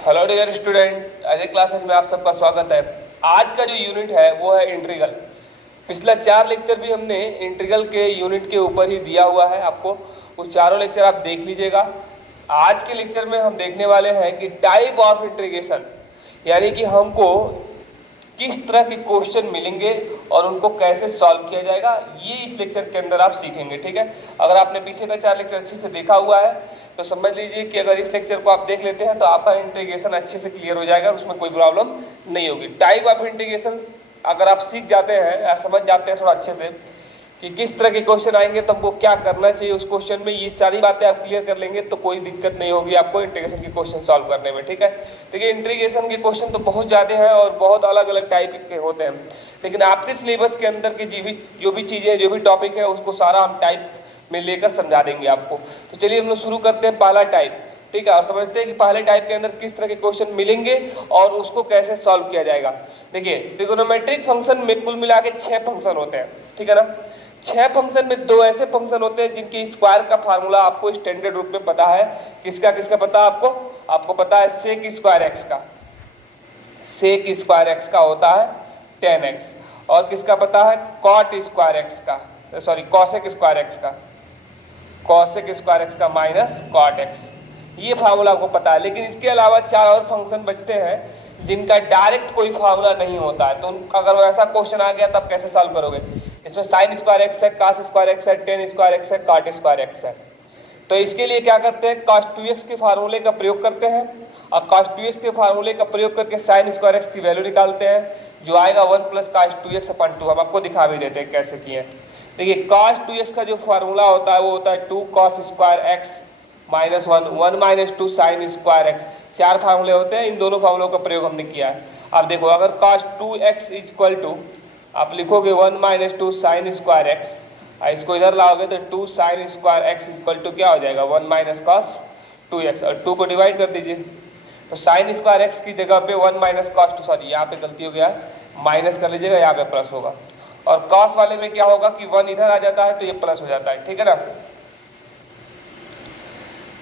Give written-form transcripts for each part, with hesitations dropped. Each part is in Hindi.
Hello dear student, Ajay classes में आप सबका स्वागत है। आज का जो यूनिट है वो है इंटीग्रल। पिछला 4 लेक्चर भी हमने इंटीग्रल के यूनिट के ऊपर ही दिया हुआ है आपको, वो चारों लेक्चर आप देख लीजिएगा। आज के लेक्चर में हम देखने वाले हैं कि टाइप ऑफ इंटीग्रेशन, यानी कि हमको किस तरह के क्वेश्चन मिलेंगे और उनको कैसे सॉल्व किया जाएगा, ये इस लेक्चर के अंदर आप सीखेंगे। ठीक है, अगर आपने पीछे का 4 लेक्चर अच्छे से देखा हुआ है तो समझ लीजिए कि अगर इस लेक्चर को आप देख लेते हैं तो आपका इंटीग्रेशन अच्छे से क्लियर हो जाएगा, उसमें कोई प्रॉब्लम नहीं होगी। टाइप ऑफ इंटीग्रेशन अगर आप सीख जाते हैं या समझ जाते हैं थोड़ा अच्छे से कि किस तरह के क्वेश्चन आएंगे तो हमको क्या करना चाहिए उस क्वेश्चन में, ये सारी बातें आप क्लियर कर लेंगे तो कोई दिक्कत नहीं होगी आपको इंटीग्रेशन के क्वेश्चन सॉल्व करने में। ठीक है, देखिए इंटीग्रेशन के क्वेश्चन तो बहुत ज़्यादा हैं और बहुत अलग अलग टाइप के होते हैं, लेकिन आपके सिलेबस के अंदर की जो भी चीज़ें, जो भी टॉपिक है, उसको सारा हम टाइप में लेकर समझा देंगे आपको। तो चलिए हम लोग शुरू करते हैं पहला टाइप। ठीक है, और समझते हैं कि पहले टाइप के अंदर किस तरह के क्वेश्चन मिलेंगे और उसको कैसे सॉल्व किया जाएगा। देखिए ट्रिगोनोमेट्रिक फंक्शन में कुल मिला के 6 फंक्शन होते हैं। ठीक है ना, 6 फंक्शन में 2 ऐसे फंक्शन होते हैं जिनके स्क्वायर का फार्मूला आपको स्टैंडर्ड रूप में पता है। किसका किसका पता है आपको पता है सेक स्क्वायर एक्स का। सेक स्क्वायर एक्स का होता है 10x, और किसका पता है कॉट स्क्वायर एक्स का, सॉरी कॉसेक स्क्वायर एक्स का, कॉसेक स्क्वायर एक्स का माइनस कॉट एक्स। ये फार्मूला आपको पता है, लेकिन इसके अलावा 4 और फंक्शन बचते हैं जिनका डायरेक्ट कोई फार्मूला नहीं होता है। तो अगर वैसा क्वेश्चन आ गया तब कैसे सॉल्व करोगे। इसमें साइन स्क्वायर एक्स है, कास स्क्वायर एक्स है, टेन स्क्वायर एक्स है, कॉट स्क्वायर एक्स है। तो इसके लिए क्या करते हैं, cos 2x के फार्मूले का प्रयोग करते हैं और cos 2x के फार्मूले का प्रयोग करके साइन स्क्वायर एक्स की वैल्यू निकालते हैं, जो आएगा 1 + cos 2x/2। हम आपको दिखा भी देते हैं कैसे किए। देखिए cos 2x का जो फार्मूला होता है वो होता है 2 cos square x minus 1 - 2 sign square x. 4 फार्मूले होते हैं, इन दोनों फार्मूलों का प्रयोग हमने किया है। अब देखो, अगर cos 2x = आप लिखोगे 1 - 2 साइन स्क्वायर एक्स, इसको इधर लाओगे तो 2 साइन स्क्वायर एक्स = क्या हो जाएगा 1 - cos 2x, और 2 को डिवाइड कर दीजिए तो साइन स्क्वायर एक्स की जगह पे 1 - cos 2, सॉरी यहाँ पे गलती हो गया, माइनस कर लीजिएगा, यहाँ पे प्लस होगा। और cos वाले में क्या होगा कि 1 इधर आ जाता है तो ये प्लस हो जाता है। ठीक है ना,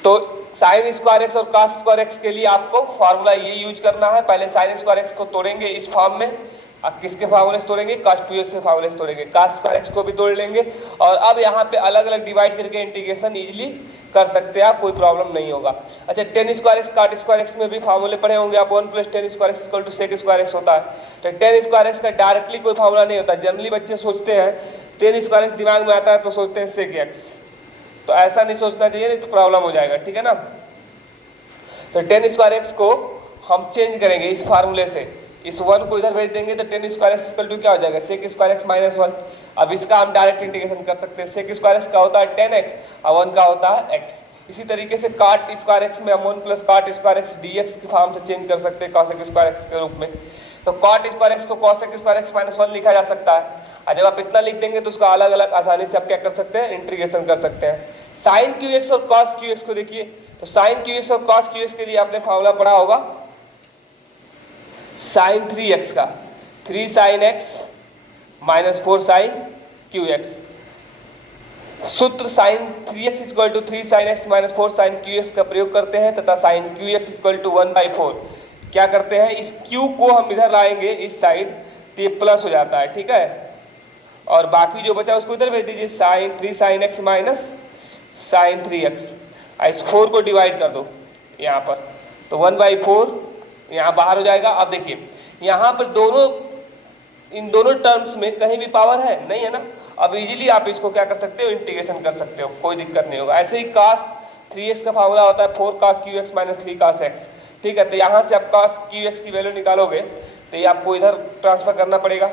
तो साइन स्क्वायर एक्स और cos स्क्वायर एक्स के लिए आपको फार्मूला ये यूज करना है। पहले साइन स्क्वायर एक्स को तोड़ेंगे इस फॉर्म में, अब किसके फार्मूले से तोड़ेंगे, cos 2x के फार्मूले से तोड़ेंगे, cos स्क्वायर एक्स को भी तोड़ लेंगे। और अब यहाँ पे अलग अलग डिवाइड करके इंटीग्रेशन इजीली कर सकते हैं आप, कोई प्रॉब्लम नहीं होगा। अच्छा, tan square x cot square x में भी फार्मूले पढ़े होंगे आप, 1 + 10 square x = sec square x होता है। तो 10 स्क्वायर एक्स का डायरेक्टली कोई फार्मूला नहीं होता। जनरली बच्चे सोचते हैं 10 स्क्वायर एक्स दिमाग में आता है तो सोचते हैं सेक एक्स, तो ऐसा नहीं सोचना चाहिए, नहीं तो प्रॉब्लम हो जाएगा। ठीक है ना, तो 10 स्क्वायर एक्स को हम चेंज करेंगे इस फार्मूले से, इस 1 को इधर भेज देंगे तो 10 स्क्वायर एक्स = क्या हो जाएगा सेक स्क्वायर एक्स माइनस 1। अब इसका हम डायरेक्ट इंटीग्रेशन कर सकते हैं। सेक स्क्वायर एक्स का होता है 10x और 1 का होता है x। इसी तरीके से cot स्क्वायर एक्स में हम 1 + cot स्क्वायर एक्स dx की फॉर्म से चेंज कर सकते हैं cosec स्क्वायर एक्स के रूप में। तो cot स्क्वायर एक्स को cosec स्क्वायर एक्स माइनस 1 लिखा जा सकता है, और जब आप इतना लिख देंगे तो उसका अलग अलग आसानी से आप क्या कर सकते हैं, इंटीग्रेशन कर सकते हैं। साइन QX और cos QX को देखिए, तो साइन QX और cos QX के लिए आपने फार्मूला पढ़ा होगा साइन 3x का, 3 sin x - 4 sin QX। सूत्र sign 3x = 3 sin x - 4 sin QX का प्रयोग करते हैं तथा साइन QX = 1/4। क्या करते हैं, इस Q को हम इधर लाएंगे इस साइड तो ये प्लस हो जाता है। ठीक है, और बाकी जो बचा उसको इधर भेज दीजिए, sign 3 sin x - sin 3x। इस 4 को डिवाइड कर दो यहाँ पर, तो 1/4 यहाँ बाहर हो जाएगा। अब देखिए यहाँ पर इन दोनों टर्म्स में कहीं भी पावर है नहीं, है ना। अब इजीली आप इसको क्या कर सकते हो, इंटीग्रेशन कर सकते हो, कोई दिक्कत नहीं होगा। ऐसे ही cos 3x का फार्मूला होता है 4 cos QX - 3 cos x। ठीक है, तो यहाँ से आप cos QX की वैल्यू निकालोगे तो ये आपको इधर ट्रांसफर करना पड़ेगा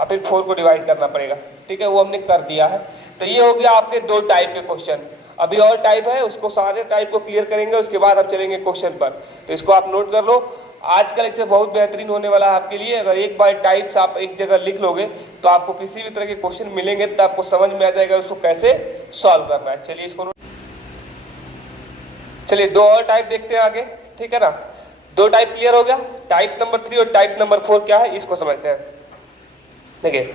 और फिर 4 को डिवाइड करना पड़ेगा। ठीक है, वो हमने कर दिया है। तो ये हो गया आपके 2 टाइप के क्वेश्चन। अभी और टाइप है, उसको सारे टाइप को क्लियर करेंगे, उसके बाद आप चलेंगे क्वेश्चन पर। तो इसको आप नोट कर लो, आज का लेक्चर बहुत बेहतरीन होने वाला है आपके लिए। अगर एक बार टाइप्स आप एक जगह लिख लोगे तो आपको किसी भी तरह के क्वेश्चन मिलेंगे तो आपको समझ में आ जाएगा उसको कैसे सॉल्व करना है। चलिए इसको चलिए 2 और टाइप देखते हैं आगे। ठीक है ना, 2 टाइप क्लियर हो गया। टाइप नंबर 3 और टाइप नंबर 4 क्या है इसको समझते हैं। देखिए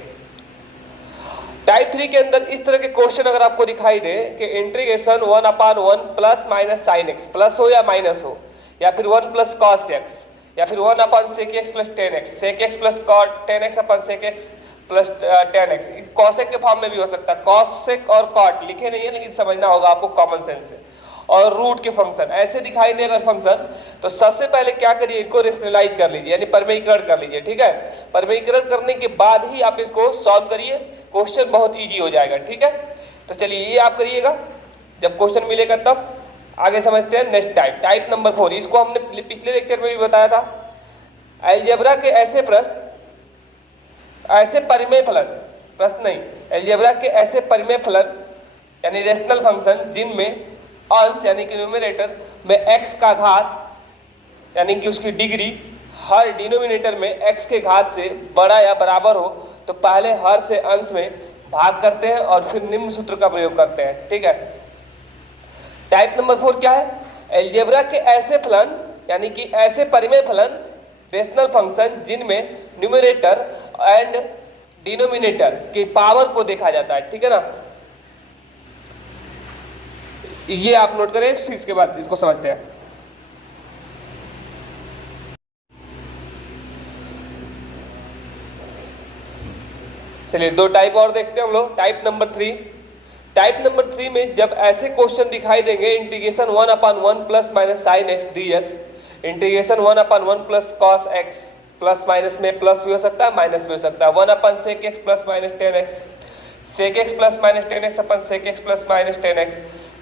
टाइप 3 के अंदर इस तरह के क्वेश्चन अगर आपको दिखाई दे कि इंटीग्रेशन 1/1 ± sin x, प्लस हो या माइनस हो, या फिर 1 प्लस कॉस एक्स, या फिर 1 upon sec x plus tan x, sec x plus cot tan x upon sec x plus tan x, cosec के फॉर्म में भी हो सकता है। कॉसेक और कॉट लिखे नहीं है लेकिन समझना होगा आपको कॉमन सेंस से। और रूट के फंक्शन ऐसे दिखाई दे अगर फंक्शन, तो सबसे पहले क्या करिए, इनको रेशनलाइज कर लीजिए, यानी परमेयीकरण कर लीजिए, ठीक है। परमेयीकरण करने के बाद ही आप इसको सॉल्व करिए, क्वेश्चन बहुत इजी हो जाएगा, ठीक है। तो चलिए ये आप करिएगा, जब क्वेश्चन मिलेगा तब। आगे समझते हैं नेक्स्ट टाइप, टाइप नंबर 4। इसको हमने पिछले लेक्चर में भी बताया था। अलजेब्रा के ऐसे प्रश्न, ऐसे परिमेय फलन, प्रश्न नहीं, अलजेब्रा के ऐसे परिमेय फलन यानी रेशनल फंक्शन जिनमें अंश यानी कि न्यूमरेटर में x का घात यानी कि उसकी डिग्री हर डिनोमिनेटर में x के घात से बड़ा या बराबर हो, तो पहले हर से अंश में भाग करते हैं और फिर निम्न सूत्र का प्रयोग करते हैं, ठीक है। टाइप नंबर 4 क्या है, अलजेब्रा के ऐसे फलन यानी कि ऐसे परिमेय फलन रेशनल फंक्शन जिनमें न्यूमरेटर एंड डिनोमिनेटर के पावर को देखा जाता है, ठीक है ना। ये आप नोट करें, इसके बाद इसको समझते हैं। चलिए दो टाइप और देखते हैं हम लोग। टाइप नंबर 3, टाइप नंबर 3 में जब ऐसे क्वेश्चन दिखाई देंगे, integration 1/1 plus minus sine x D x, integration 1/1 plus cos x, plus minus में प्लस भी हो सकता है माइनस भी हो सकता है, 1 sec x plus minus tan x, sec x plus minus tan x upon sec x plus minus tan x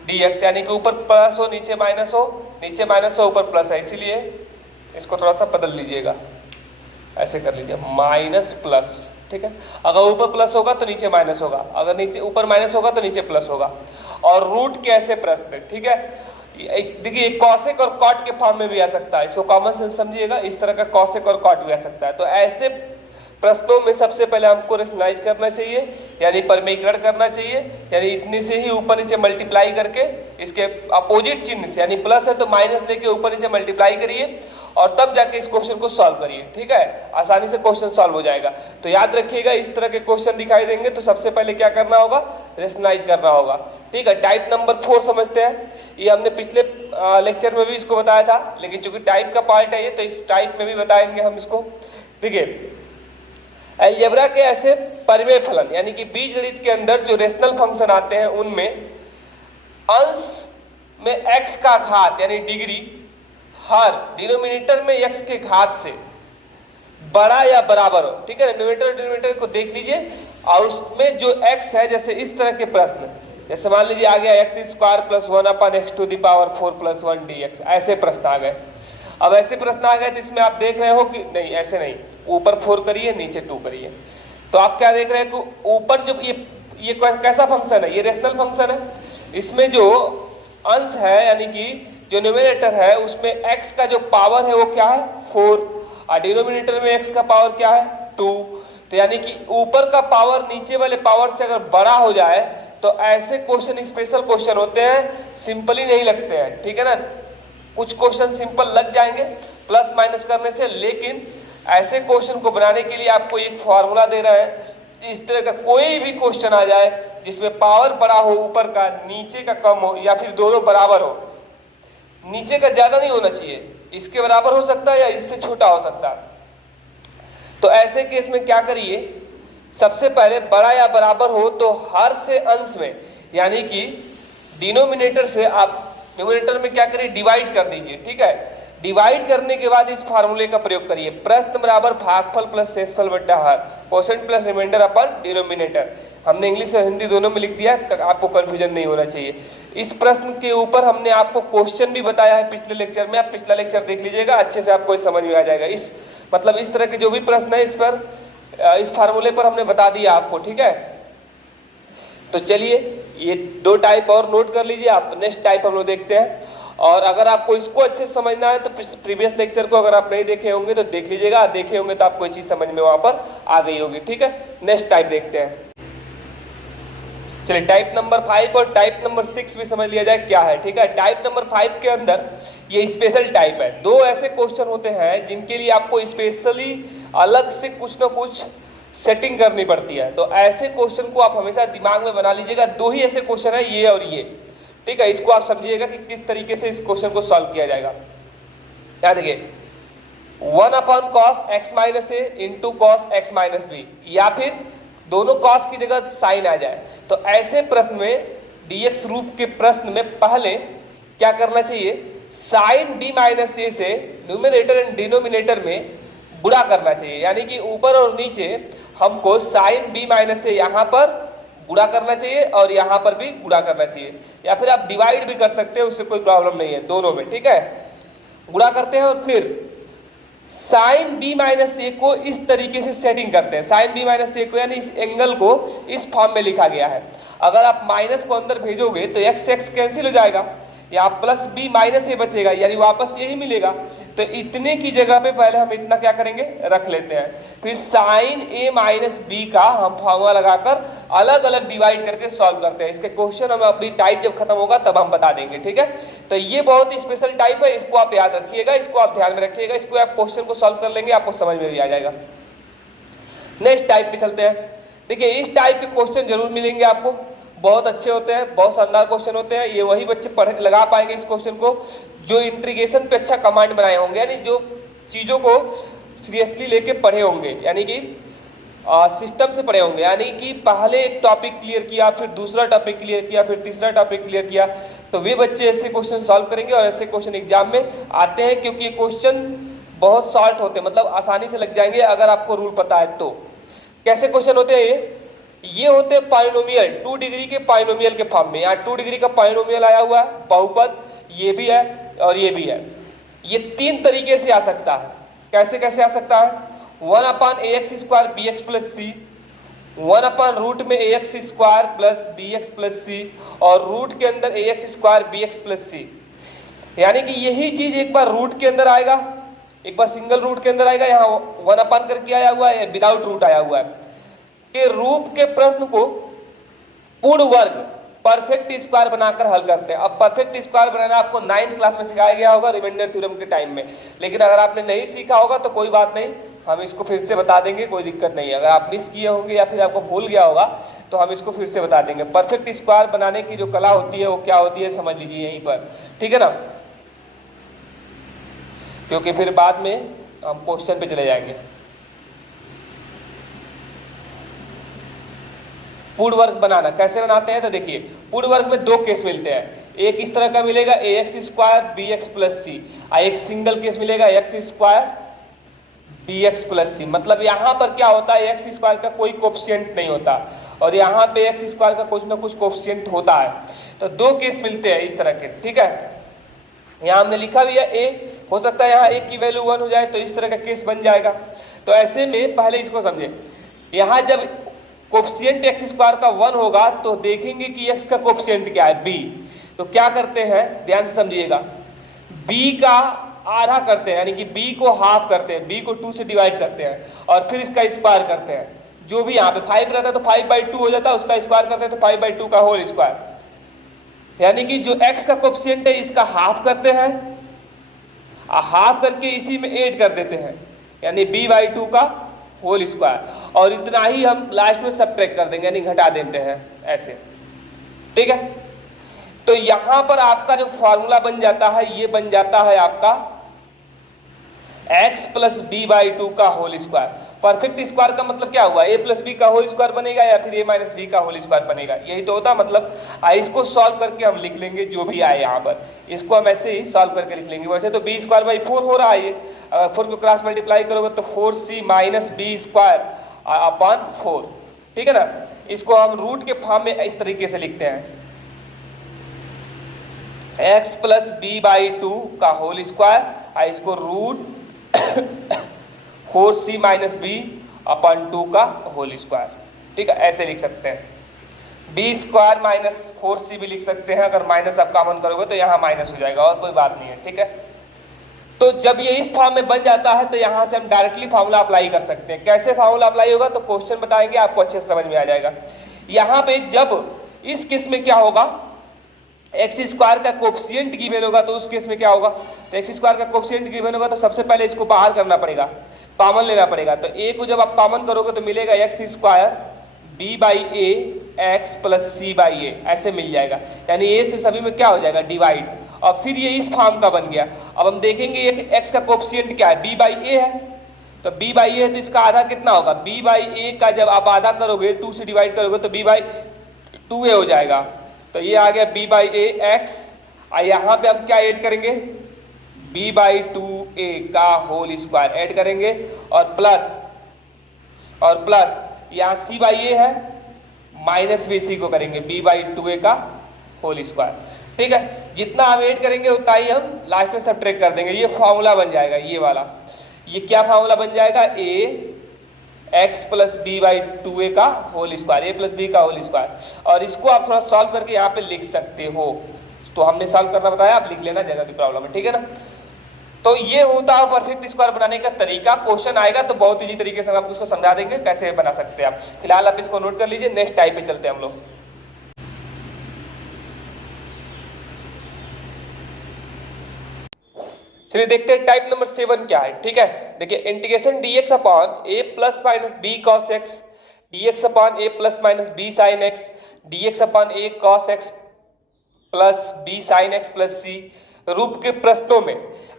dx, यानी कि ऊपर प्लस हो नीचे माइनस हो, नीचे माइनस हो ऊपर प्लस है, इसीलिए इसको थोड़ा सा बदल लीजिएगा, ऐसे कर लीजिए माइनस प्लस, ठीक है। अगर ऊपर प्लस होगा तो नीचे माइनस होगा, अगर नीचे ऊपर माइनस होगा तो नीचे प्लस होगा। और रूट के ऐसे प्रश्न, ठीक है, देखिए कॉसेक और कॉट के फॉर्म में भी आ सकता है, इसको कॉमन सेंस समझिएगा, इस तरह का कॉसेक और कॉट भी आ सकता है। तो ऐसे प्रश्नों में सबसे पहले हमको रेशनलाइज करना चाहिए, यानी परमेयीकरण करना चाहिए, यानी इतने से ही ऊपर नीचे मल्टीप्लाई करके इसके अपोजिट चिन्ह से, यानी प्लस है तो माइनस लेके ऊपर नीचे मल्टीप्लाई करिए और तब जाके इस क्वेश्चन को सॉल्व करिए, ठीक है। आसानी से क्वेश्चन सॉल्व हो जाएगा। तो याद रखिएगा, इस तरह के क्वेश्चन दिखाई देंगे तो सबसे पहले क्या करना होगा, रेशनलाइज करना होगा, ठीक है। टाइप नंबर 4 समझते हैं। ये हमने पिछले लेक्चर में भी इसको बताया था, लेकिन चूंकि टाइप का पार्ट है ये, तो इस टाइप में भी बताएंगे हम इसको। देखिए अलजेब्रा के ऐसे परिमेय फलन यानी कि बीजगणित के अंदर जो रेशनल फंक्शन आते हैं उनमें अंश में x का घात यानी डिग्री हर डिनोमिनेटर में x के घात से बड़ा या बराबर हो, ठीक है। डिनोमिनेटर डिनोमिनेटर को देख लीजिए और उसमें जो x है, जैसे इस तरह के प्रश्न, जैसे मान लीजिए आ गया x square plus 1/x⁴ plus 1 dx, ऐसे प्रश्न आ गए। अब ऐसे प्रश्न आ गए जिसमें आप देख रहे हो कि नहीं ऐसे नहीं, ऊपर 4 करिए नीचे 2 करिए, तो आप क्या देख रहे हैं कि ऊपर जो ये कैसा फंक्शन है, ये रेशनल फंक्शन है। इसमें जो अंश है यानी कि जो न्यूमरेटर है उसमें x का जो पावर है वो क्या है 4, और डिनोमिनेटर में x का पावर क्या है 2। तो यानी कि ऊपर का पावर नीचे वाले पावर से अगर बड़ा हो जाए तो ऐसे क्वेश्चन स्पेशल क्वेश्चन होते हैं, सिंपली नहीं लगते हैं, ठीक है ना। कुछ क्वेश्चन सिंपल लग जाएंगे प्लस माइनस करने से, लेकिन ऐसे क्वेश्चन को बनाने के लिए आपको एक फॉर्मूला दे रहा है। इस तरह का कोई भी क्वेश्चन आ जाए जिसमें पावर बड़ा हो ऊपर का, नीचे का कम हो, या फिर दोनों बराबर हो, नीचे का ज्यादा नहीं होना चाहिए, इसके बराबर हो सकता है या इससे छोटा हो सकता है। तो ऐसे केस में क्या करिए, सबसे पहले बड़ा या बराबर हो तो हर से अंश में यानी कि डिनोमिनेटर से आप न्यूमरेटर में क्या करिए डिवाइड कर दीजिए, ठीक है। डिवाइड करने के बाद इस फार्मूले का प्रयोग करिए, प्रश्न बराबर भागफल प्लस शेषफल बट्टा हर, क्वोशिएंट प्लस रिमाइंडर अपन डिनोमिनेटर। हमने इंग्लिश और हिंदी दोनों में लिख दिया, आपको कंफ्यूजन नहीं होना चाहिए। इस प्रश्न के ऊपर हमने आपको क्वेश्चन भी बताया है पिछले लेक्चर में, आप पिछला लेक्चर देख लीजिएगा, अच्छे से आपको समझ में आ जाएगा। इस मतलब इस तरह के जो भी प्रश्न है इस पर, इस फार्मूले पर हमने बता दिया आपको, ठीक है। तो चलिए ये 2 टाइप और नोट कर लीजिए आप। नेक्स्ट टाइप हम लोग देखते हैं, और अगर आपको इसको अच्छे से समझना है तो प्रीवियस लेक्चर को अगर आप नहीं देखे होंगे तो देख लीजिएगा, देखे होंगे तो आपको ये चीज समझ में वहां पर आ गई होगी, ठीक है। नेक्स्ट टाइप देखते हैं। चलिए टाइप नंबर 5 और टाइप नंबर 6 भी समझ लिया जाए क्या है, ठीक है। टाइप नंबर 5 के अंदर ये स्पेशल टाइप है। 2 ऐसे क्वेश्चन होते हैं जिनके लिए आपको स्पेशली अलग से कुछ ना कुछ सेटिंग करनी पड़ती है। तो ऐसे क्वेश्चन को आप हमेशा दिमाग में बना लीजिएगा। 2 ही ऐसे क्वेश्चन है, ये और ये, ठीक है। इसको आप समझिएगा कि किस तरीके से इस क्वेश्चन को सॉल्व किया जाएगा। याद देखिए 1/cos x minus a into cos x minus b, या फिर दोनों कॉस की जगह साइन आ जाए। तो ऐसे प्रश्न में dx रूप के प्रश्न में पहले क्या करना चाहिए, साइन b माइनस ए से न्यूमिनेटर एंड डिनोमिनेटर में गुणा करना चाहिए, यानी कि ऊपर और नीचे हमको साइन b माइनस ए यहाँ पर गुणा करना चाहिए और यहाँ पर भी गुणा करना चाहिए, या फिर आप डिवाइड भी कर सकते हैं, उससे कोई प्रॉब्लम नहीं है दोनों में, ठीक है। गुणा करते हैं और फिर साइन b माइनस ए को इस तरीके से सेटिंग करते हैं। साइन b माइनस ए को यानी इस एंगल को इस फॉर्म में लिखा गया है। अगर आप माइनस को अंदर भेजोगे तो x x कैंसिल हो जाएगा, यहाँ प्लस b माइनस ए बचेगा, यानी वापस यही मिलेगा। तो इतने की जगह पे पहले हम इतना क्या करेंगे, रख लेते हैं। फिर साइन a माइनस बी का हम फॉर्मूला लगाकर अलग अलग डिवाइड करके सॉल्व करते हैं। इसके क्वेश्चन हमें अपनी टाइप जब खत्म होगा तब हम बता देंगे, ठीक है। तो ये बहुत ही स्पेशल टाइप है, इसको आप याद रखिएगा, इसको आप ध्यान में रखिएगा, इसको आप क्वेश्चन को सॉल्व कर लेंगे, आपको समझ में भी आ जाएगा। नेक्स्ट टाइप पे चलते हैं। देखिए इस टाइप के क्वेश्चन जरूर मिलेंगे आपको, बहुत अच्छे होते हैं, बहुत शानदार क्वेश्चन होते हैं। ये वही बच्चे पढ़ लगा पाएंगे इस क्वेश्चन को जो इंटीग्रेशन पे अच्छा कमांड बनाए होंगे, यानी जो चीजों को सीरियसली लेके पढ़े होंगे, यानी कि सिस्टम से पढ़े होंगे, यानी कि पहले एक टॉपिक क्लियर किया, फिर दूसरा टॉपिक क्लियर किया, फिर तीसरा टॉपिक क्लियर किया, तो वे बच्चे ऐसे क्वेश्चन सॉल्व करेंगे और ऐसे क्वेश्चन एग्जाम में आते हैं, क्योंकि ये क्वेश्चन बहुत शॉर्ट होते हैं, मतलब आसानी से लग जाएंगे अगर आपको रूल पता है तो। कैसे क्वेश्चन होते हैं ये होते हैं पॉलिनोमियल, 2 डिग्री के पॉलिनोमियल के फॉर्म में। यहाँ 2 डिग्री का पॉलिनोमियल आया हुआ है, बहुपद, ये भी है और ये भी है। ये 3 तरीके से आ सकता है। कैसे कैसे आ सकता है, 1/ax square bx plus C, 1/रूट में ax square plus bx plus C, और रूट के अंदर ax square bx plus C. यानी कि यही चीज एक बार रूट के अंदर आएगा, एक बार सिंगल रूट के अंदर आएगा, यहाँ 1/ करके आया हुआ है, विदाउट रूट आया हुआ है। के रूप के प्रश्न को पूर्ण वर्ग परफेक्ट स्क्वायर बनाकर हल करते हैं। अब परफेक्ट स्क्वायर बनाना आपको 9th क्लास में सिखाया गया होगा रिमाइंडर थ्योरम के टाइम में, लेकिन अगर आपने नहीं सीखा होगा तो कोई बात नहीं, हम इसको फिर से बता देंगे, कोई दिक्कत नहीं है। अगर आप मिस किए होंगे या फिर आपको भूल गया होगा तो हम इसको फिर से बता देंगे। परफेक्ट स्क्वायर बनाने की जो कला होती है वो क्या होती है समझ लीजिए यहीं पर, ठीक है ना, क्योंकि फिर बाद में हम क्वेश्चन पे चले जाएंगे। पूर्ण वर्ग बनाना कैसे बनाते हैं, तो देखिए पूर्ण वर्ग में 2 केस मिलते हैं। एक इस तरह का मिलेगा ax square bx plus C, और एक सिंगल केस मिलेगा x स्क्वायर bx प्लस सी। मतलब यहाँ पर क्या होता है, x स्क्वायर का कोई कोफिशिएंट नहीं होता और यहाँ पे x स्क्वायर का कुछ ना कुछ कोफिशिएंट होता है। तो 2 केस मिलते हैं इस तरह के, ठीक है। यहाँ हमने लिखा भी है a, हो सकता है यहाँ a की वैल्यू 1 हो जाए, तो इस तरह का केस बन जाएगा। तो ऐसे में पहले इसको समझे, यहाँ जब कोफिशिएंट x स्क्वायर का 1 होगा तो देखेंगे कि x का कोफिशिएंट क्या है, b। तो क्या करते हैं, ध्यान से समझिएगा, b का आधा करते हैं, यानी कि b को हाफ करते हैं, b को 2 से डिवाइड करते हैं और फिर इसका स्क्वायर करते हैं। जो भी यहाँ पे 5 रहता है तो 5/2 हो जाता है, उसका स्क्वायर करते हैं तो 5/2 का होल स्क्वायर। यानी कि जो x का कोफिशिएंट है इसका हाफ करते हैं, हाफ करके इसी में ऐड कर देते हैं, यानी b/2 का होल स्क्वायर, और इतना ही हम लास्ट में सबट्रैक्ट कर देंगे, यानी घटा देते हैं ऐसे, ठीक है। तो यहां पर आपका जो फॉर्मूला बन जाता है ये बन जाता है आपका x प्लस b/2 का होल स्क्वायर। परफेक्ट स्क्वायर का मतलब क्या हुआ, a प्लस बी का होल स्क्वायर बनेगा या फिर a माइनस बी का होल स्क्वायर बनेगा, यही तो होता। मतलब इसको सॉल्व करके हम लिख लेंगे जो भी आए यहाँ पर, इसको हम ऐसे ही सॉल्व करके लिख लेंगे। वैसे तो b²/4 हो रहा है ये, अगर 4 को क्रॉस मल्टीप्लाई करोगे तो 4c माइनस b² अपॉन 4, ठीक है ना। इसको हम रूट के फॉर्म में इस तरीके से लिखते हैं, x प्लस b/2 का होल स्क्वायर, इसको root 4c minus b upon 2 का होल स्क्वायर, ठीक है, ऐसे लिख सकते हैं। b² माइनस 4c भी लिख सकते हैं, अगर माइनस आप कॉमन करोगे तो यहाँ माइनस हो जाएगा और कोई बात नहीं है, ठीक है। तो जब ये इस फॉर्म में बन जाता है तो यहाँ से हम डायरेक्टली फार्मूला अप्लाई कर सकते हैं। कैसे फार्मूला अप्लाई होगा तो क्वेश्चन बताएंगे, आपको अच्छे से समझ में आ जाएगा। यहाँ पे जब इस केस में क्या होगा, एक्स स्क्वायर का कोफिशिएंट गिवन होगा तो उस केस में क्या होगा, तो एक्स स्क्वायर का कोफिशिएंट गिवन होगा तो सबसे पहले इसको बाहर करना पड़ेगा, कॉमन लेना पड़ेगा। तो ए को जब आप कॉमन करोगे तो मिलेगा x square b/a x plus c/a, ऐसे मिल जाएगा। यानी ए से सभी में क्या हो जाएगा, डिवाइड, और फिर ये इस फॉर्म का बन गया। अब हम देखेंगे ये एक्स का कोफिशिएंट क्या है, b बाई ए है, तो b बाई ए है तो इसका आधा कितना होगा, b बाई ए का जब आप आधा करोगे 2 से डिवाइड करोगे तो b बाई 2a हो जाएगा। तो ये आ गया b बाई ए एक्स, और यहाँ पे हम क्या ऐड करेंगे, b बाई 2a का होल स्क्वायर ऐड करेंगे, और प्लस यहाँ c बाई ए है, माइनस bc को करेंगे b बाई 2a का होल स्क्वायर। ठीक है, जितना हम ऐड करेंगे उतना ही हम लास्ट में सब्ट्रैक्ट कर देंगे। ये फॉर्मूला बन जाएगा, ये वाला, ये क्या फॉर्मूला बन जाएगा, a x plus b by 2a का whole square, a plus b का होल स्क्वायर। और इसको आप थोड़ा सॉल्व करके यहाँ पे लिख सकते हो, तो हमने सॉल्व करना बताया, आप लिख लेना जगह की प्रॉब्लम है, ठीक है ना। तो ये होता है परफेक्ट स्क्वायर बनाने का तरीका। क्वेश्चन आएगा तो बहुत इजी तरीके से हम आपको उसको समझा देंगे कैसे बना सकते हैं आप। फिलहाल आप इसको नोट कर लीजिए, नेक्स्ट टाइप पे चलते हैं हम लोग। चलिए देखते हैं टाइप नंबर 7 क्या है। ठीक है, देखिए integration dx upon a plus minus b cos x dx upon a plus minus b sin x dx upon a cos x plus b sin x plus c रूप के प्रश्नों में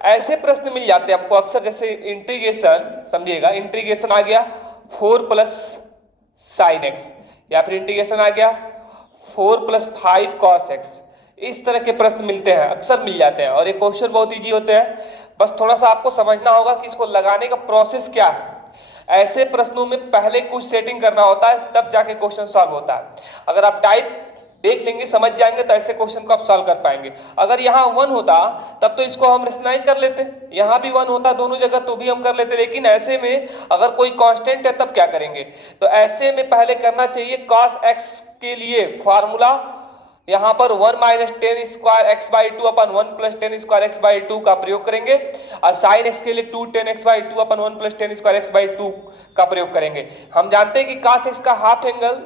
ऐसे प्रश्न मिल जाते हैं आपको अक्सर, जैसे इंटीग्रेशन, समझिएगा इंटीग्रेशन आ गया 4 प्लस साइन एक्स, या फिर इंटीग्रेशन आ गया 4 प्लस 5 cos x। इस तरह के प्रश्न मिलते हैं, अक्सर मिल जाते हैं, और ये क्वेश्चन बहुत इजी होते हैं। बस थोड़ा सा आपको समझना होगा कि इसको लगाने का प्रोसेस क्या है। ऐसे प्रश्नों में पहले कुछ सेटिंग करना होता है, तब जाके क्वेश्चन सॉल्व होता है। अगर आप टाइप देख लेंगे, समझ जाएंगे, तो ऐसे क्वेश्चन को आप सॉल्व कर पाएंगे। अगर यहाँ 1 होता तब तो इसको हम रेशनलाइज कर लेते, यहाँ भी 1 होता दोनों जगह तो भी हम कर लेते, लेकिन ऐसे में अगर कोई कांस्टेंट है तब क्या करेंगे, तो ऐसे में पहले करना चाहिए cos x के लिए फॉर्मूला यहाँ पर 1 minus ten square x by 2 upon 1 plus ten square x by 2 का प्रयोग करेंगे, और साइन एक्स के लिए 2 ten x by 2 upon 1 plus ten square x by 2 का प्रयोग करेंगे। हम जानते हैं कि cos x का हाफ एंगल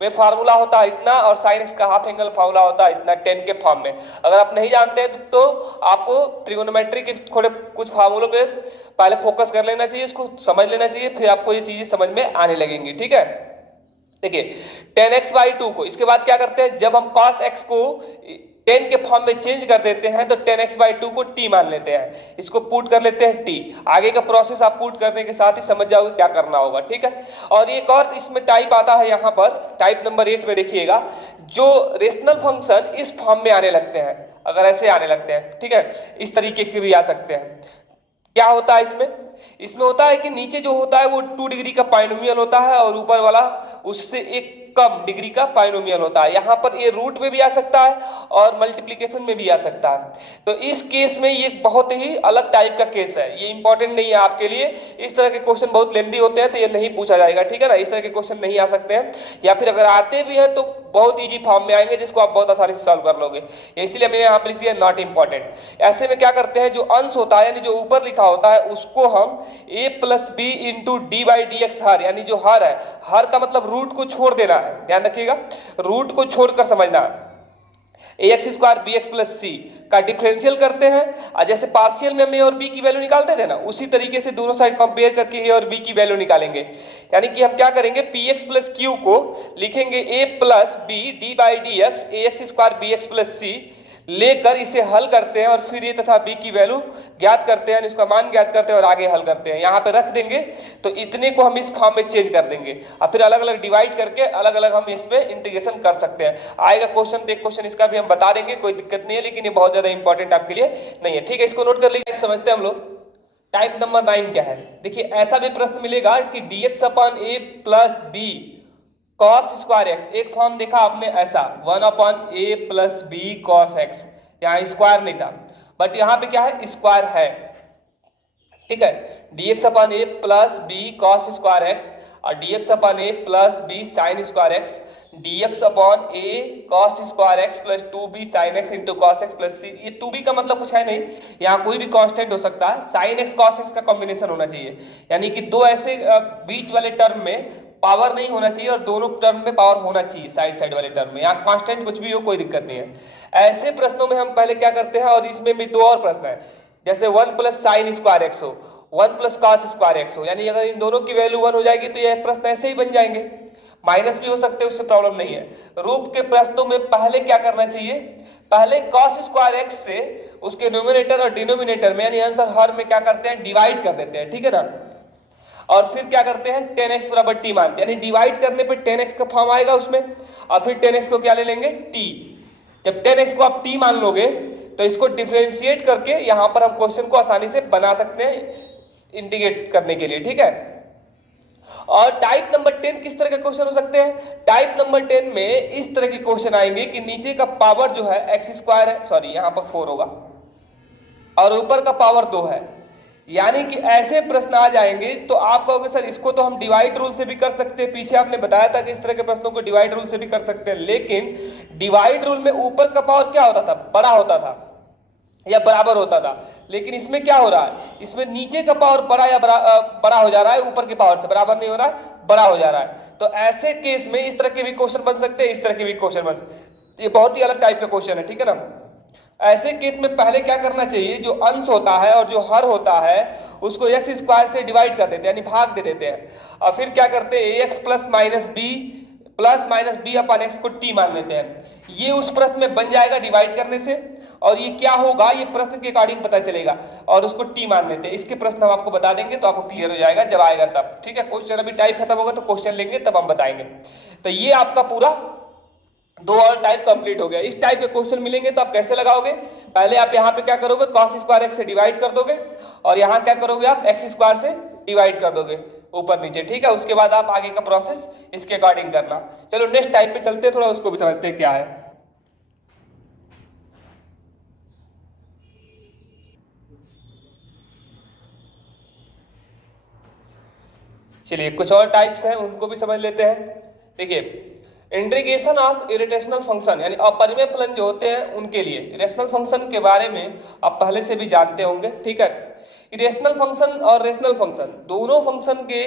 में फार्मूला होता है इतना, और साइन एक्स का हाफ एंगल फार्मूला होता है इतना 10 के फॉर्म में। अगर आप नहीं जानते हैं तो आपको ट्रिगोनोमेट्री के थोड़े कुछ फार्मूलों पे पहले फोकस कर लेना चाहिए, इसको समझ लेना चाहिए, फिर आपको ये चीजें समझ में आने लगेंगी। ठीक है, देखिए 10x बाई 2 को, इसके बाद क्या करते हैं, जब हम cos x को 10 के फॉर्म में चेंज कर देते हैं तो 10x बाई 2 को t मान लेते हैं, इसको पुट कर लेते हैं t। आगे का प्रोसेस आप पुट करने के साथ ही समझ जाओगे क्या करना होगा। ठीक है, और एक और इसमें टाइप आता है, यहाँ पर टाइप नंबर 8 में देखिएगा, जो रेशनल फंक्शन इस फॉर्म में आने लगते हैं, अगर ऐसे आने लगते हैं, ठीक है, इस तरीके के भी आ सकते हैं। क्या होता है इसमें होता है कि नीचे जो होता है वो 2 डिग्री का पाइनोमियल होता है, और ऊपर वाला उससे एक कम डिग्री का पाइनोमियल होता है। यहाँ पर ये रूट में भी आ सकता है और मल्टीप्लिकेशन में भी आ सकता है। तो इस केस में ये बहुत ही अलग टाइप का केस है, ये इंपॉर्टेंट नहीं है आपके लिए। इस तरह के क्वेश्चन बहुत लेंदी होते हैं तो ये नहीं पूछा जाएगा, ठीक है ना, इस तरह के क्वेश्चन नहीं आ सकते हैं, या फिर अगर आते भी हैं तो बहुत ईजी फॉर्म में आएंगे जिसको आप बहुत आसानी से सॉल्व कर लोगे। इसलिए मैंने यहाँ पर लिख दिया नॉट इंपॉर्टेंट। ऐसे में क्या करते हैं, जो अंश होता है यानी जो ऊपर लिखा होता है उसको हम a plus B into D by D x हर, यानी जो हर है, हर का मतलब रूट को छोड़ देना है, ध्यान रखिएगा, रूट को छोड़कर समझना है। ax square B x plus C का डिफरेंशियल करते हैं, और जैसे पार्शियल में हम ए और बी की वैल्यू निकालते थे ना, उसी तरीके से दोनों साइड कंपेयर करके ए और बी की वैल्यू निकालेंगे। यानी कि हम क्या करेंगे, पी एक्स प्लस क्यू को लिखेंगे A plus B D by D x A x square B x plus C, लेकर इसे हल करते हैं और फिर ये तथा बी की वैल्यू ज्ञात करते हैं, इसका मान ज्ञात करते हैं और आगे हल करते हैं। यहाँ पे रख देंगे तो इतने को हम इस फॉर्म में चेंज कर देंगे, और फिर अलग अलग डिवाइड करके अलग अलग हम इसमें इंटीग्रेशन कर सकते हैं। आएगा क्वेश्चन तो एक क्वेश्चन इसका भी हम बता देंगे, कोई दिक्कत नहीं है, लेकिन ये बहुत ज्यादा इंपॉर्टेंट आपके लिए नहीं है। ठीक है, इसको नोट कर लीजिए, समझते हैं हम लोग। टाइप नंबर 9 क्या है, देखिए ऐसा भी प्रश्न मिलेगा कि dx upon a plus b cos square x, एक फॉर्म देखा आपने ऐसा 1 upon a plus b cos x, यहाँ स्क्वायर नहीं था बट यहाँ पे क्या है, स्क्वायर है। ठीक है, dx upon a plus b cos square x और dx upon a plus b sine square x, dx upon a cos square x plus 2b sin x into cos x plus c। ये 2b का मतलब कुछ है नहीं, यहाँ कोई भी कांस्टेंट हो सकता है, sin x cos x का कॉम्बिनेशन होना चाहिए, यानी कि दो ऐसे बीच वाले टर्म में पावर नहीं होना चाहिए और दोनों टर्म में पावर होना चाहिए साइड साइड वाले टर्म में, यहाँ कांस्टेंट कुछ भी हो कोई दिक्कत नहीं है। ऐसे प्रश्नों में हम पहले क्या करते हैं, और इसमें भी दो और प्रश्न है, जैसे 1 प्लस साइन स्क्वायर एक्स हो, 1 प्लस कॉस स्क्वायर एक्स हो, यानी अगर इन दोनों की वैल्यू 1 हो जाएगी तो यह प्रश्न ऐसे ही बन जाएंगे, माइनस भी हो सकते हैं, उससे प्रॉब्लम नहीं है। रूप के प्रश्नों में पहले क्या करना चाहिए, पहले cos स्क्वायर x से उसके न्यूमरेटर और डिनोमिनेटर में यानी आंसर हर में क्या करते हैं, डिवाइड कर देते हैं, ठीक है ना। और फिर क्या करते हैं, 10x बराबर t मानते हैं, यानी डिवाइड करने पे 10x का फॉर्म आएगा उसमें, और फिर 10x को क्या ले लेंगे, t। जब 10x को आप t मान लोगे तो इसको डिफरेंशिएट करके यहां पर हम क्वेश्चन को आसानी से बना सकते हैं इंटीग्रेट करने के लिए, ठीक है। और टाइप नंबर 10 किस तरह के क्वेश्चन हो सकते हैं, टाइप नंबर 10 में इस तरह के क्वेश्चन आएंगे कि नीचे का पावर जो है एक्स स्क्वायर है, सॉरी यहां पर 4 होगा, और ऊपर का पावर 2 है, यानी कि ऐसे प्रश्न आ जाएंगे तो आप कहोगे सर इसको तो हम डिवाइड रूल से भी कर सकते हैं, पीछे आपने बताया था कि इस तरह के प्रश्नों को डिवाइड रूल से भी कर सकते हैं, लेकिन डिवाइड रूल में ऊपर का पावर क्या होता था, बड़ा होता था या बराबर होता था, लेकिन इसमें क्या हो रहा है, इसमें नीचे का पावर बड़ा या बड़ा हो जा रहा है, ऊपर के पावर से बराबर नहीं हो रहा है, बड़ा हो जा रहा है। तो ऐसे केस में इस तरह के भी क्वेश्चन बन सकते हैं, इस तरह के भी क्वेश्चन बन सकते हैं, ये बहुत ही अलग टाइप का क्वेश्चन है, ठीक है ना। ऐसे केस में पहले क्या करना चाहिए, जो अंश होता है और जो हर होता है उसको एक्स स्क्वायर से डिवाइड कर देते हैं, यानी भाग दे देते हैं, और फिर क्या करते हैं, ए एक्स प्लस माइनस बी अपन एक्स को टी मान लेते हैं। ये उस प्रश्न में बन जाएगा डिवाइड करने से, और ये क्या होगा ये प्रश्न के अकॉर्डिंग पता चलेगा, और उसको टी मान लेते हैं। इसके प्रश्न हम आपको बता देंगे तो आपको क्लियर हो जाएगा जब आएगा तब, ठीक है। क्वेश्चन अभी टाइप खत्म होगा तो क्वेश्चन लेंगे तब हम बताएंगे। तो ये आपका पूरा 2 और टाइप कंप्लीट हो गया। इस टाइप के क्वेश्चन मिलेंगे तो आप कैसे लगाओगे, पहले आप यहाँ पे क्या करोगे, cos स्क्वायर एक्स से डिवाइड कर दोगे, और यहाँ क्या करोगे आप एक्स स्क्वायर से डिवाइड कर दोगे ऊपर नीचे, ठीक है। उसके बाद आप आगे का प्रोसेस इसके अकॉर्डिंग करना। चलो नेक्स्ट टाइप पे चलते हैं, थोड़ा उसको भी समझते हैं क्या है। चलिए कुछ और टाइप्स हैं उनको भी समझ लेते हैं। देखिए इंटीग्रेशन ऑफ इरेशनल फंक्शन यानी अपरिमेय फलन जो होते हैं उनके लिए, इरेशनल फंक्शन के बारे में आप पहले से भी जानते होंगे, ठीक है। इरेशनल फंक्शन और रेशनल फंक्शन दोनों फंक्शन के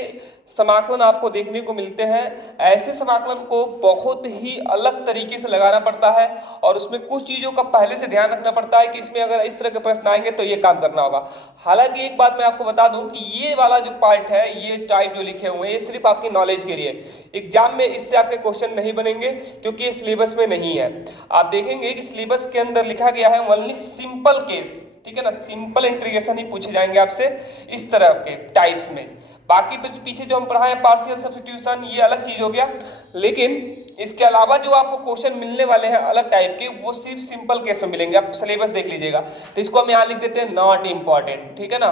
समाकलन आपको देखने को मिलते हैं। ऐसे समाकलन को बहुत ही अलग तरीके से लगाना पड़ता है, और उसमें कुछ चीजों का पहले से ध्यान रखना पड़ता है कि इसमें अगर इस तरह के प्रश्न आएंगे तो ये काम करना होगा। हालांकि एक बात मैं आपको बता दूं कि ये वाला जो पार्ट है, ये टाइप जो लिखे हुए हैं, ये सिर्फ आपकी नॉलेज के लिए, एग्जाम में इससे आपके क्वेश्चन नहीं बनेंगे क्योंकि ये सिलेबस में नहीं है। आप देखेंगे कि सिलेबस के अंदर लिखा गया है ओनली सिंपल केस, ठीक है ना, सिंपल इंटीग्रेशन ही पूछे जाएंगे आपसे इस तरह के टाइप्स में। बाकी तो पीछे जो हम पढ़ाए पार्शियल सब्स्टिट्यूशन ये अलग चीज हो गया, लेकिन इसके अलावा जो आपको क्वेश्चन मिलने वाले हैं अलग टाइप के, वो सिर्फ सिंपल केस में मिलेंगे। आप सिलेबस देख लीजिएगा, तो इसको हम यहाँ लिख देते हैं नॉट इम्पॉर्टेंट, ठीक है ना,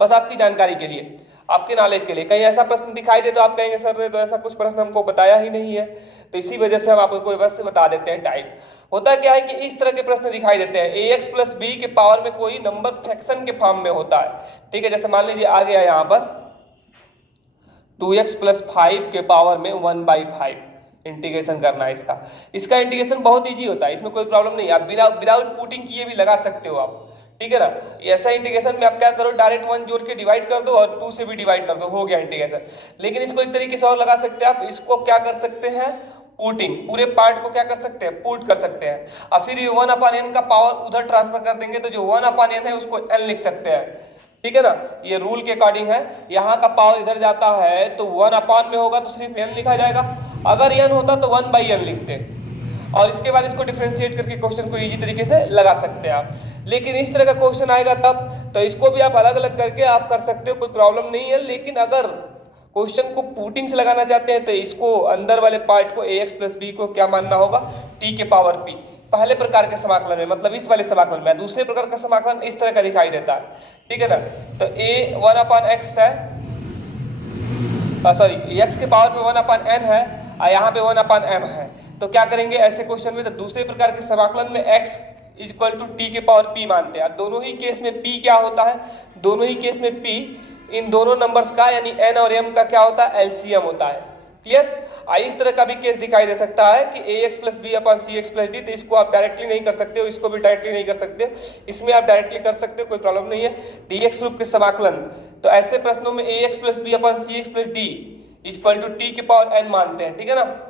बस आपकी जानकारी के लिए, आपके नॉलेज के लिए। कहीं ऐसा प्रश्न दिखाई दे तो आप कहेंगे सर ने तो ऐसा कुछ प्रश्न हमको बताया ही नहीं है, तो इसी वजह से हम आपको बस बता देते हैं। टाइप होता क्या है कि इस तरह के प्रश्न दिखाई देते हैं, ए एक्स प्लस बी के पावर में कोई नंबर फ्रैक्शन के फॉर्म में होता है, ठीक है। जैसे मान लीजिए आ गया यहाँ पर 2x प्लस 5 के पावर में 1/5 इंटीग्रेशन करना है इसका। इसका इंटीग्रेशन बहुत इजी होता है, इसमें कोई प्रॉब्लम नहीं है, आप विदाउट पुटिंग किए भी लगा सकते हो आप, ठीक है ना। ऐसा इंटीग्रेशन में आप क्या करो, डायरेक्ट 1 जोड़ के डिवाइड कर दो और 2 से भी डिवाइड कर दो, हो गया इंटीग्रेशन। लेकिन इसको एक तरीके से और लगा सकते हैं आप, इसको क्या कर सकते हैं, पुटिंग, पूरे पार्ट को क्या कर सकते हैं, पुट कर सकते हैं, और फिर ये 1/n का पावर उधर ट्रांसफर कर देंगे तो जो 1/n है उसको n लिख सकते हैं, ठीक है ना। ये रूल के अकॉर्डिंग है, यहाँ का पावर इधर जाता है तो 1/n में होगा तो सिर्फ n लिखा जाएगा, अगर n होता तो 1/n लिखते, और इसके बाद इसको डिफरेंशिएट करके क्वेश्चन को इजी तरीके से लगा सकते हैं आप। लेकिन इस तरह का क्वेश्चन आएगा तब तो इसको भी आप अलग अलग करके आप कर सकते हो, कोई प्रॉब्लम नहीं है। लेकिन अगर क्वेश्चन को पुटिंग से लगाना चाहते हैं तो इसको अंदर वाले पार्ट को ax प्लस बी को क्या मानना होगा, t के पावर p, पहले प्रकार के समाकलन में, मतलब इस वाले समाकलन में। दूसरे प्रकार का समाकलन इस तरह का दिखाई देता है, ठीक है ना। तो a 1/x है, सॉरी x के पावर में 1/n है और यहाँ पे 1/m है, तो क्या करेंगे ऐसे क्वेश्चन में, तो दूसरे प्रकार के समाकलन में x इक्वल टू टी के पावर p मानते हैं। दोनों ही केस में p क्या होता है, दोनों ही केस में p इन दोनों नंबर्स का यानी n और m का क्या होता है, एलसीएम होता है, क्लियर। इस तरह का भी केस दिखाई दे सकता है कि ax plus b upon c x plus D, तो इसको आप डायरेक्टली नहीं कर सकते हो, इसको भी डायरेक्टली नहीं कर सकते, इसमें आप डायरेक्टली कर सकते हो, कोई प्रॉब्लम नहीं है। dx रूप के समाकलन, तो ऐसे प्रश्नों में ax plus b upon c x plus d equal to t के पावर n मानते हैं, ठीक है ना,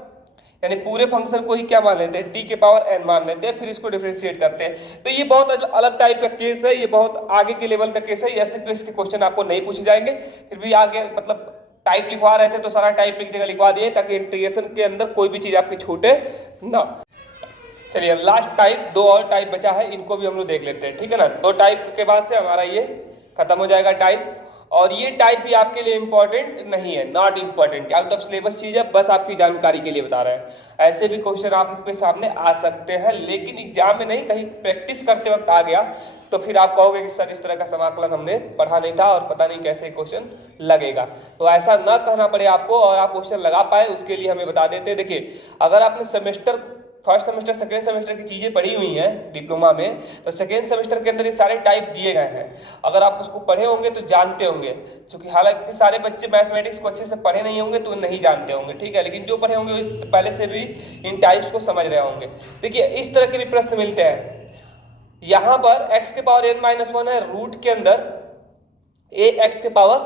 यानी पूरे फंक्शन को ही क्या मान लेते हैं, टी के पावर n मान लेते हैं, फिर इसको डिफरेंशिएट करते हैं। तो ये बहुत अलग टाइप का केस है, ये बहुत आगे के लेवल का केस है, ऐसे केस के क्वेश्चन आपको नहीं पूछे जाएंगे। फिर भी आगे मतलब टाइप लिखवा रहे थे तो सारा टाइप एक जगह लिखवा दिए ताकि इंटीग्रेशन के अंदर कोई भी चीज आपकी छूटे ना। चलिए अब लास्ट टाइप, दो और टाइप बचा है, इनको भी हम लोग देख लेते हैं, ठीक है ना। दो टाइप के बाद से हमारा ये खत्म हो जाएगा टाइप। और ये टाइप भी आपके लिए इंपॉर्टेंट नहीं है, not important, out of syllabus चीज है, बस आपकी जानकारी के लिए बता रहे हैं। ऐसे भी क्वेश्चन आपके सामने आ सकते हैं, लेकिन एग्जाम में नहीं, कहीं प्रैक्टिस करते वक्त आ गया तो फिर आप कहोगे कि सर इस तरह का समाकलन हमने पढ़ा नहीं था और पता नहीं कैसे क्वेश्चन लगेगा। तो ऐसा ना कहना पड़े आपको और आप क्वेश्चन लगा पाए, उसके लिए हमें बता देते हैं। देखिए अगर आपने semester first semester second semester की चीजें पढ़ी हुई हैं डिप्लोमा में, तो सेकेंड सेमेस्टर के अंदर ये सारे टाइप दिए गए हैं। अगर आप उसको पढ़े होंगे तो जानते होंगे, क्योंकि हालांकि सारे बच्चे मैथमेटिक्स को अच्छे से पढ़े नहीं होंगे तो नहीं जानते होंगे, ठीक है, लेकिन जो पढ़े होंगे वो पहले से भी इन टाइप्स को समझ रहे होंगे। देखिए इस तरह के भी प्रश्न मिलते हैं। यहां पर x के पावर n-1 है, रूट के अंदर a x के पावर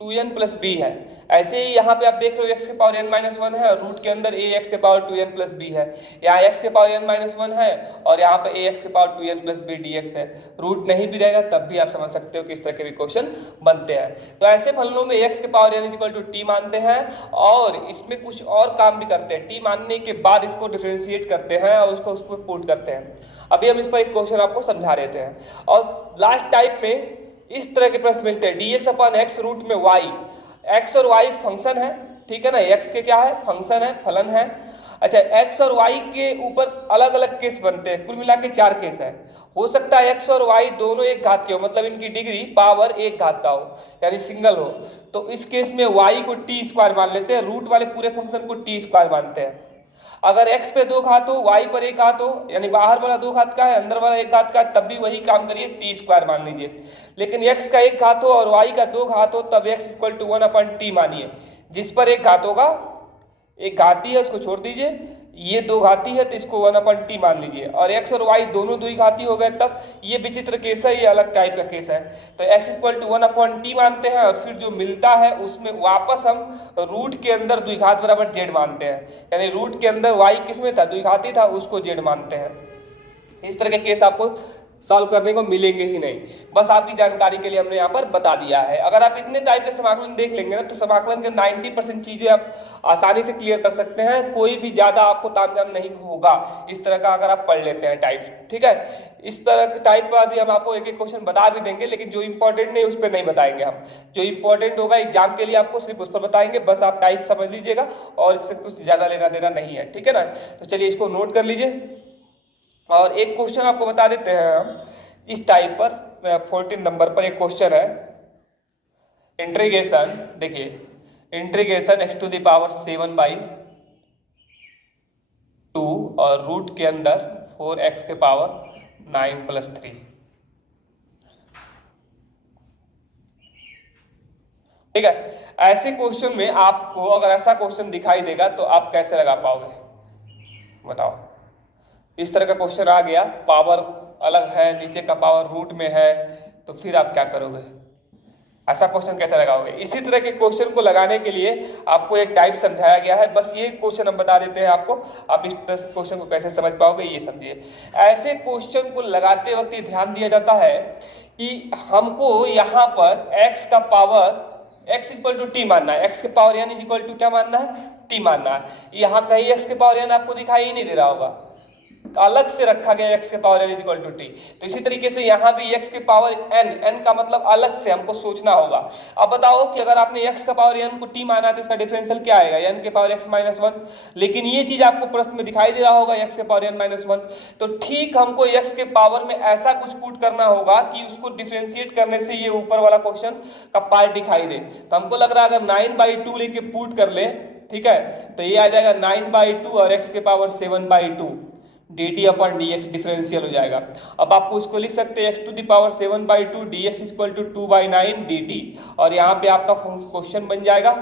2n+b है। ऐसे ही यहाँ पे आप देख रहे हो x के पावर n-1 है और रूट के अंदर a x के पावर 2n+b है। यहाँ x के पावर n-1 है और यहाँ पे a x के पावर 2n+b dx है। रूट नहीं भी रहेगा तब भी आप समझ सकते हो कि इस तरह के भी क्वेश्चन बनते हैं। तो ऐसे फलनों में x के पावर n = t मानते हैं और इसमें कुछ और काम भी करते हैं। t मानने के बाद इसको डिफरेंशिएट करते हैं और उसको उस पर पुट करते हैं। अभी हम इस पर एक क्वेश्चन आपको समझा देते हैं। और लास्ट टाइप में इस तरह के प्रश्न मिलते हैं, dx/x रूट में y, x और y फंक्शन है, ठीक है ना, x के क्या है, फंक्शन है, फलन है। अच्छा x और y के ऊपर अलग अलग केस बनते हैं, कुल मिला के 4 केस है। हो सकता है x और y दोनों एक घात के हो, मतलब इनकी डिग्री पावर एक घात का हो, यानी सिंगल हो। तो इस केस में y को t² मान लेते हैं, रूट वाले पूरे फंक्शन को t² मानते हैं। अगर x पे 2 घात हो, y पर 1 घात हो, यानी बाहर वाला 2 घात का है, अंदर वाला 1 घात का है, तब भी वही काम करिए, t² मान लीजिए। लेकिन x का 1 घात हो और y का 2 घात हो, तब x = 1/t मानिए। जिस पर 1 घात होगा, 1 घाती है उसको छोड़ दीजिए, ये 2 घाती है तो इसको 1/t मान लीजिए। और x और y दोनों 2 घाती हो गए, तब ये विचित्र केस है, ये अलग टाइप का केस है। तो x = 1/t मानते हैं और फिर जो मिलता है उसमें वापस हम रूट के अंदर द्विघात बराबर z मानते हैं, यानी रूट के अंदर y किसमें था, द्विघाती था, उसको z मानते हैं। इस तरह के केस आपको सॉल्व करने को मिलेंगे ही नहीं, बस आपकी जानकारी के लिए हमने यहाँ पर बता दिया है। अगर आप इतने टाइप के समाकलन देख लेंगे ना तो समाकलन के 90% चीजें आप आसानी से क्लियर कर सकते हैं, कोई भी ज्यादा आपको तामझाम नहीं होगा इस तरह का अगर आप पढ़ लेते हैं टाइप, ठीक है। इस तरह के टाइप का भी हम आपको एक एक क्वेश्चन बता भी देंगे, लेकिन जो इंपॉर्टेंट नहीं उस पर नहीं बताएंगे हम। जो इंपॉर्टेंट होगा एग्जाम के लिए आपको सिर्फ उस पर बताएंगे, बस आप टाइप समझ लीजिएगा और इससे कुछ ज्यादा लेना देना नहीं है, ठीक है ना। तो चलिए इसको नोट कर लीजिए और एक क्वेश्चन आपको बता देते हैं हम इस टाइप पर। 14 नंबर पर एक क्वेश्चन है, इंटीग्रेशन, देखिए इंटीग्रेशन x⁴ और रूट के अंदर 4x⁹ ठीक है। ऐसे क्वेश्चन में आपको अगर ऐसा क्वेश्चन दिखाई देगा तो आप कैसे लगा पाओगे, बताओ। इस तरह का क्वेश्चन आ गया, पावर अलग है, नीचे का पावर रूट में है, तो फिर आप क्या करोगे, ऐसा क्वेश्चन कैसे लगाओगे। इसी तरह के क्वेश्चन को लगाने के लिए आपको एक टाइप समझाया गया है, बस ये क्वेश्चन हम बता देते हैं आपको, आप इस क्वेश्चन को कैसे समझ पाओगे ये समझिए। ऐसे क्वेश्चन को लगाते वक्त ये ध्यान दिया जाता है कि हमको यहाँ पर x का पावर x = t मानना है, x के पावर n = क्या मानना है, t मानना है। यहाँ कहीं x के पावर n आपको दिखाई ही नहीं दे रहा होगा, अलग से रखा गया x के पावर n = t। तो इसी तरीके से यहाँ भी x के पावर n का मतलब अलग से हमको सोचना होगा। अब बताओ कि अगर आपने x का पावर n को t माना तो इसका डिफरेंशियल क्या आएगा, n के पावर x-1। लेकिन ये चीज आपको प्रश्न में दिखाई दे रहा होगा x के पावर n-1, तो ठीक हमको x के पावर में ऐसा कुछ पुट करना होगा कि उसको डिफरेंशिएट करने से ये ऊपर वाला क्वेश्चन का पार्ट दिखाई दे। तो हमको लग रहा है अगर 9/2 लेके पुट कर ले, ठीक है, तो ये आ जाएगा 9/2 और x के पावर 7/2 dt/dx डिफरेंशियल हो जाएगा। अब आपको इसको लिख सकते हैं x⁴ dx = 2/9 dt, और यहाँ पे आपका क्वेश्चन बन जाएगा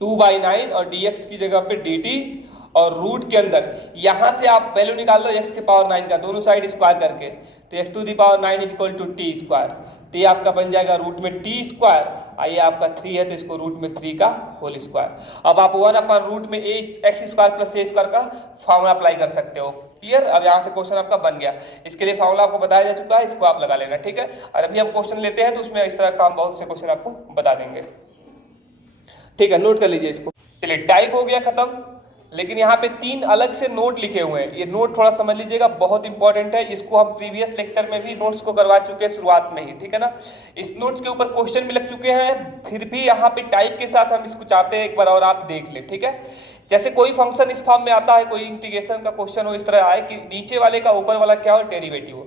2/9 और dx की जगह पे dt, और रूट के अंदर यहां से आप वैल्यू निकाल लो x के पावर 9 का, दोनों साइड स्क्वायर करके, तो x⁴ = t², तो ये आपका बन जाएगा रूट में t², ये आपका 3 है तो इसको रूट में 3 का होल स्क्वायर। अब आप 1/रूट में x² + a² का फॉर्मूला अप्लाई कर सकते हो, क्लियर। अब यहाँ से क्वेश्चन आपका बन गया, इसके लिए फॉर्मूला आपको बताया जा चुका है, इसको आप लगा लेना, ठीक है। और अभी हम क्वेश्चन लेते हैं तो उसमें इस तरह का हम बहुत से क्वेश्चन आपको बता देंगे, ठीक है, नोट कर लीजिए इसको। चलिए टाइप हो गया खत्म, लेकिन यहाँ पे 3 अलग से नोट लिखे हुए हैं। ये नोट थोड़ा समझ लीजिएगा, बहुत इंपॉर्टेंट है। इसको हम प्रीवियस लेक्चर में भी नोट्स को करवा चुके हैं शुरुआत में ही, ठीक है ना। इस नोट्स के ऊपर क्वेश्चन भी लग चुके हैं, फिर भी यहाँ पे टाइप के साथ हम इसको चाहते हैं एक बार और आप देख ले, ठीक है। जैसे कोई फंक्शन इस फॉर्म में आता है, कोई इंटीग्रेशन का क्वेश्चन हो इस तरह आए कि नीचे वाले का ऊपर वाला क्या हो, डेरिवेटिव हो।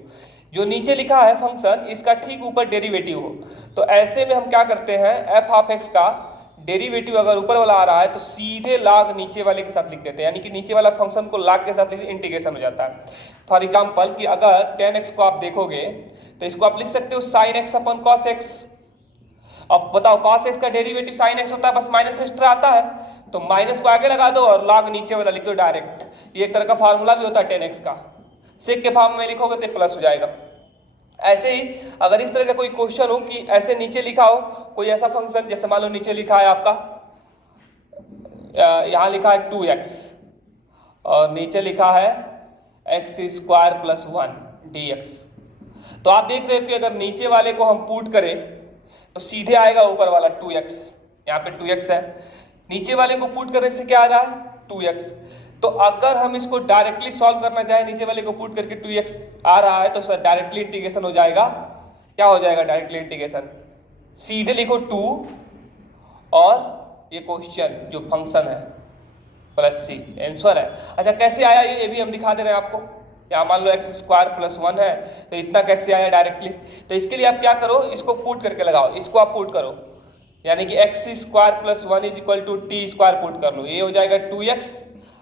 जो नीचे लिखा है फंक्शन, इसका ठीक ऊपर डेरिवेटिव हो। तो ऐसे में हम क्या करते हैं, एफ ऑफ एक्स का डेरिवेटिव अगर ऊपर वाला आ रहा है तो सीधे log नीचे वाले के साथ लिख देते हैं, यानी कि नीचे वाला फंक्शन को log के साथ इंटीग्रेशन हो जाता है। फॉर एग्जाम्पल कि अगर tan x को आप देखोगे तो इसको आप लिख सकते हो sin x अपन cos x। अब बताओ cos x का डेरिवेटिव sin x होता है, बस माइनस एक्स्ट्रा आता है, तो माइनस को आगे लगा दो और log नीचे वाला लिख दो डायरेक्ट। ये एक तरह का फार्मूला भी होता है tan x का, सेक के फॉर्म में लिखोगे तो प्लस हो जाएगा। ऐसे ही अगर इस तरह का कोई क्वेश्चन हो कि ऐसे नीचे लिखा हो कोई ऐसा फंक्शन, जैसे मान लो नीचे लिखा है आपका, यहाँ लिखा है 2x और नीचे लिखा है x² + 1 dx। तो आप देख रहे हो कि अगर नीचे वाले को हम पुट करें तो सीधे आएगा ऊपर वाला 2x, यहाँ पे 2x है, नीचे वाले को पुट करने से क्या आ रहा है 2x। तो अगर हम इसको डायरेक्टली सॉल्व करना चाहें, नीचे वाले को पुट करके 2x आ रहा है, तो सर डायरेक्टली इंटीग्रेशन हो जाएगा। क्या हो जाएगा डायरेक्टली इंटीग्रेशन, सीधे लिखो 2 और ये क्वेश्चन जो फंक्शन है प्लस c आंसर है। अच्छा कैसे आया ये भी हम दिखा दे रहे हैं आपको। यहाँ मान लो x² + 1 है, तो इतना कैसे आया डायरेक्टली। तो इसके लिए आप क्या करो, इसको पुट करके लगाओ, इसको आप पुट करो, यानी कि x² + 1 = t² पुट कर लो। ये हो जाएगा 2x,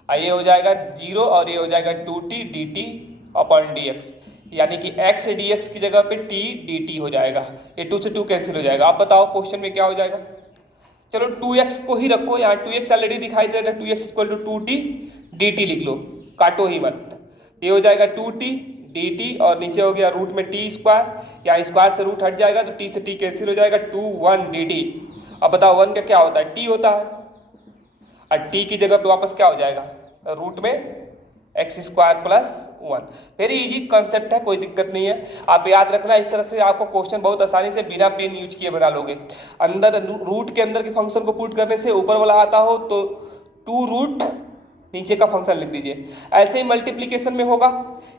ये हो जाएगा 0 और ये हो जाएगा 2t dt अपॉन dx, यानी कि x dx की जगह पे t dt हो जाएगा। ये 2 से 2 कैंसिल हो जाएगा। आप बताओ क्वेश्चन में क्या हो जाएगा। चलो 2x को ही रखो, यहाँ 2x ऑलरेडी दिखाई दे रहा है, 2x = 2t dt लिख लो, काटो ही मत। ये हो जाएगा 2t dt और नीचे हो गया रूट में t², या स्क्वायर से रूट हट जाएगा तो t से t कैंसिल हो जाएगा, 2 1 dt। अब बताओ 1 का क्या होता है, t होता है, और t की जगह पे वापस क्या हो जाएगा रूट में x² + 1। वेरी इजी कॉन्सेप्ट है, कोई दिक्कत नहीं है। आप याद रखना, इस तरह से आपको क्वेश्चन बहुत आसानी से बिना पेन यूज किए बना लोगे। अंदर रूट के अंदर के फंक्शन को पुट करने से ऊपर वाला आता हो तो 2 रूट नीचे का फंक्शन लिख दीजिए। ऐसे ही मल्टीप्लीकेशन में होगा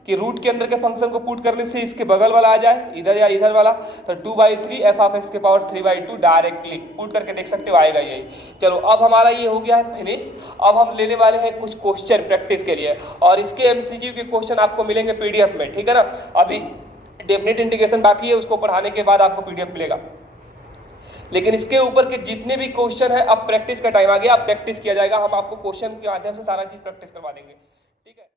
कि रूट के अंदर के फंक्शन को पुट करने से इसके बगल वाला आ जाए, इधर या इधर वाला, तो 2/3 f ऑफ x के पावर 3/2 डायरेक्टली पुट करके देख सकते हो, आएगा यही। चलो अब हमारा ये हो गया है फिनिश। अब हम लेने वाले हैं कुछ क्वेश्चन प्रैक्टिस के लिए, और इसके MCQ के क्वेश्चन आपको मिलेंगे PDF में, ठीक है ना। अभी डेफिनेट इंटीग्रेशन बाकी है, उसको पढ़ाने के बाद आपको PDF मिलेगा। लेकिन इसके ऊपर के जितने भी क्वेश्चन है, अब प्रैक्टिस का टाइम आ गया, अब प्रैक्टिस किया जाएगा। हम आपको क्वेश्चन के माध्यम से सारा चीज प्रैक्टिस करवा देंगे।